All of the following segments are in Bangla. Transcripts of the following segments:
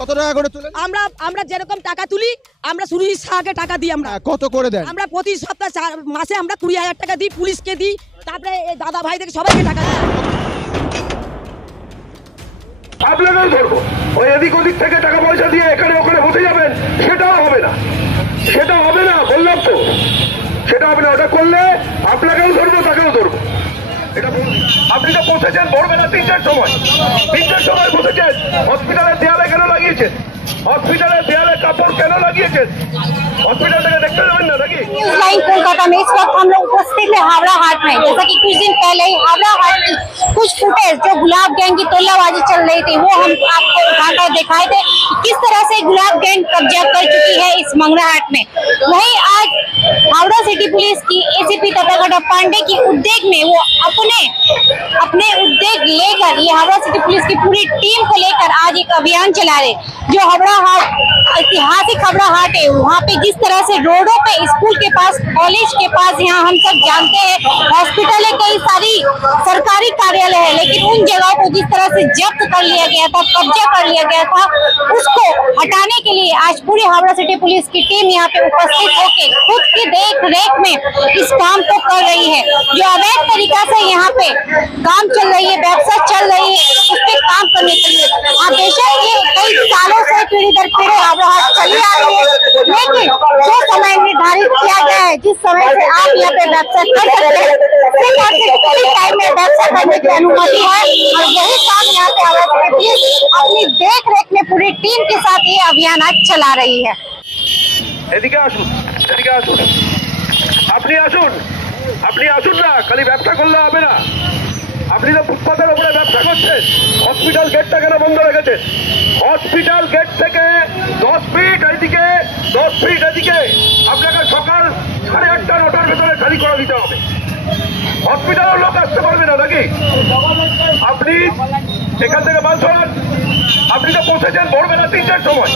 কত টাকা করে তুলেন? আমরা যেরকম টাকা তুলি আমরা সুরজিৎ শাহকে টাকা দিই। আমরা কত করে দেন? আমরা প্রতি সপ্তাহে মাসে আমরা 20,000 টাকা দিই, পুলিশকে দিই, তারপরে দাদা ভাইদের সবাইকে টাকা দিই। আপনাকেও ধরবো, ওই এদিক ওদিক থেকে টাকা পয়সা দিয়ে এখানে ওখানে বসে যাবেন, সেটাও হবে না, সেটা হবে না, বললাম তো সেটা হবে না। ওটা করলে আপনাকেও ধরবো, তাকেও ধরবো। এটা আপনি তো বসেছেন ভোরবেলা 3টার সময়, 3টার সময় বসেছেন। হসপিটালের দেয়ালে কেন লাগিয়েছেন? हॉस्पिटल देयाले कपड़ केन लगिয়েছেন? हॉस्पिटल থেকে দেখতে যাবেন না নাকি? न्यूज लाइन कोलकाता में इस वक्त हम लोग उपस्थित हैं हावड़ा हाट में। जैसा कि कुछ दिन पहले ही हावड़ा हाट की कुछ फुटेज जो गुलाब गैंग की तोलाबाजी चल रही थी वो हम आपको उठाकर दिखाए थे, किस तरह से गुलाब गैंग कब्जा कर चुकी है इस मंगरा हाट में। वहीं आज हावड़ा सिटी पुलिस की एसीपी तथागत पांडे की उद्योग में वो अपने उद्योग लेकर ये हावड़ा सिटी पुलिस की पूरी टीम को लेकर आज एक अभियान चला रहे। जो हावड़ा हाट ऐतिहासिक हावड़ा हाट है, वहाँ पे जिस तरह से रोडों पे स्कूल के पास, कॉलेज के पास, यहाँ हम सब जानते हैं हॉस्पिटल है, कई सारी सरकारी कार्यालय है, लेकिन उन जगहों को जिस तरह से जब्त कर लिया गया था, कब्जा कर लिया गया था, उसको हटाने के लिए आज पूरी हावड़ा सिटी पुलिस की टीम यहाँ पे उपस्थित होकर खुद की देख रेख में इस काम को कर रही है। जो अवैध तरीका से यहाँ पे काम चल रही है, व्यवसाय चल रही है, उस पर काम करने के लिए आप बेशक ये कई सालों से पीढ़ी दर पीढ़ी हावड़ा हाट चली आ रही है, लेकिन जो समय निर्धारित किया गया है, जिस समय से आप यहाँ पे व्यवसाय कर सकते हैं, टाइम में व्यवसाय करने की अनुमति है, और वही काम यहाँ पे हावड़ा सिटी पुलिस अपनी देख रेख में पूरी टीम के साथ ये अभियान आज चला रही है। এদিকে আসুন, এদিকে আসুন, আপনি আসুন, আপনি আসুন না, খালি ব্যবসা করলে হবে না। আপনি তো ফুটপাতের উপরে ব্যবসা করছেন, হসপিটাল গেটটা কেন বন্ধ রেখেছেন? হসপিটাল গেট থেকে 10 ফিট এদিকে, 10 ফিট এদিকে আপনাকে সকাল 8:30 9টার ভেতরে খালি করে দিতে হবে। হসপিটালের লোক আসতে পারবে না নাকি? আপনি এখান থেকে মাল সরান। আপনি তো বসেছেন ভোরবেলা 3টার সময়,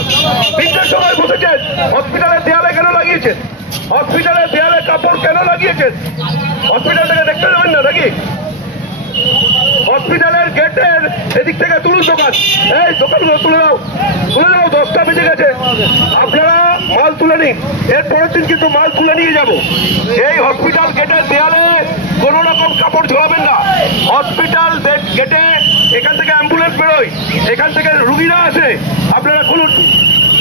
3টার সময় বসেছেন। হসপিটালের দেয়ালে কেন লাগিয়েছেন? হসপিটালের দেয়ালে কাপড় কেন লাগিয়েছেন? হসপিটাল থেকে দেখতে যাবেন না নাকি? হসপিটালের গেটের এদিক থেকে তুলুন দোকান, এই দোকানগুলো তুলে দাও, তুলে দাও, 10টা বেজে গেছে। আপনারা মাল তুলে নিন, এর পরের দিন কিন্তু মাল তুলে নিয়ে যাব। এই হসপিটাল গেটের দেয়ালে কোন রকম কাপড় ঝোলাবেন না। হসপিটাল গেটে এখান থেকে অ্যাম্বুলেন্স বেরোয়, এখান থেকে রুগীরা আসে, আপনারা খুলুন,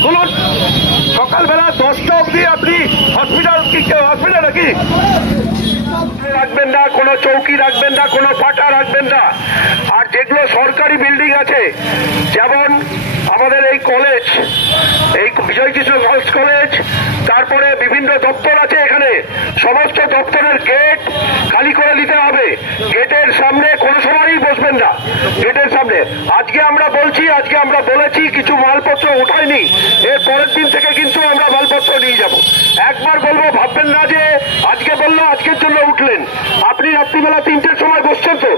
খুলুন। সকালবেলা 10টা অবধি আপনি হসপিটাল নাকি রাখবেন না, কোনো চৌকি রাখবেন না, কোনো ফাটা রাখবেন না। আর যেগুলো সরকারি বিল্ডিং আছে, যেমন আমাদের এই কলেজ, এই বিজয়কৃষ্ণ গার্লস কলেজ, তারপরে বিভিন্ন দপ্তর আছে, এখানে সমস্ত দপ্তরের গেট খালি করে দিতে হবে। গেটের সামনে কোনো সময়ই বসবেন না, গেটের সামনে। আজকে আমরা বলছি, আজকে আমরা বলেছি, কিছু মালপত্র উঠায়নি, এর পরের দিন থেকে কিন্তু আমরা মালপত্র নিয়ে যাব। একবার বলবো, ভাববেন না যে আজকে বললো আজকের জন্য উঠলেন। আপনি রাত্রিবেলা 3টের সময় বসছেন তো,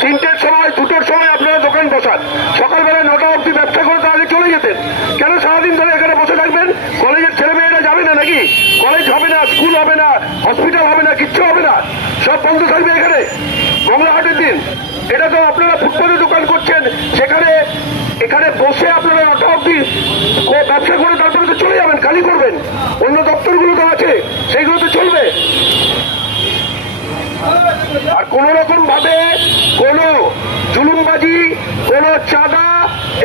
3টের সময় 2টোর সময় আপনারা দোকান বসান, সকালবেলা 9টা অবধি ব্যবসা করে তো আগে চলে যেতেন। কেন সারাদিন ধরে এখানে বসে থাকবেন? কলেজের ছেলে মেয়েরা যাবে না নাকি? কলেজ হবে না, স্কুল হবে না, হসপিটাল হবে না, কিচ্ছু হবে না, সব বন্ধ থাকবে এখানে মংলা হাটের দিন। এটা তো আপনারা ফুটপাতে দোকান করছেন, সেখানে এখানে বসে আপনারা 9টা অবধি ব্যবসা করে তারপরে তো চলে যাবেন, খালি করবেন। অন্য দপ্তরগুলো তো আছে, সেইগুলো তো চলবে। আর কোন রকম ভাবে কোন জুলুমবাজি, কোন চাঁদা,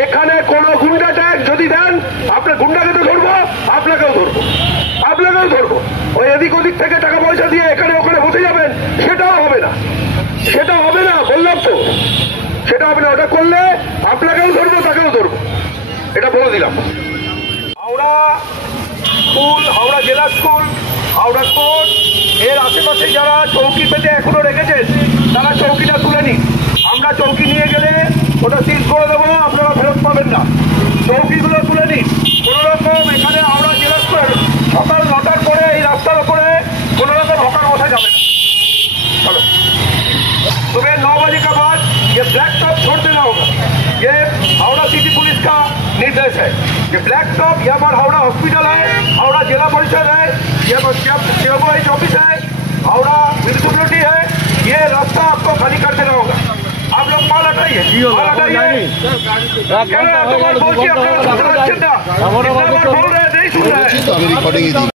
এখানে কোন গুন্ডা ট্যাগ যদি দেন, আপনার গুন্ডাকে তো ধরবো, আপনাকেও ধরবো, আপনাকেও ধরবো। ওই এদিক ওদিক থেকে টাকা পয়সা দিয়ে এখানে ওখানে বসে যাবেন, সেটাও হবে না, সেটা হবে না, বললাম তো সেটা হবে না। ওটা করলে আপনাকেও ধরবো, তাকেও ধরবো, এটা বলে দিলাম। হাওড়া স্কুল, হাওড়া জেলা স্কুল, হাওড়া কোর্ট, এর আশেপাশে যারা চৌকি পেতে এখনো রেখেছেন তারা চৌকিটা তুলে নিন। আমরা চৌকি নিয়ে গেলে ওটা সিজ করে দেবো, আপনারা ফেরত পাবেন না। চৌকিগুলো তুলে নিন। কোন রকম এখানে হাওড়া জেলা স্কুল সকাল 9টার পরে এই রাস্তার উপরে কোন রকম হকার বসা যাবে না। চলো, सुबह 9 बजे के बाद ये ब्लैक टॉप छोड़ देना होगा। ये हावड़ा सिटी पुलिस का निर्देश है। ये ब्लैक टॉप यहाँ पर हावड़ा हॉस्पिटल है, हावड़ा जिला परिषद है, ये ऑफिस है, हावड़ा म्यूनिसिपैलिटी है, ये रास्ता आपको खाली कर देना होगा। आप लोग माल हटाइए, माल हटाइए। क्या बोल रहे हैं, नहीं सुन रहे हैं।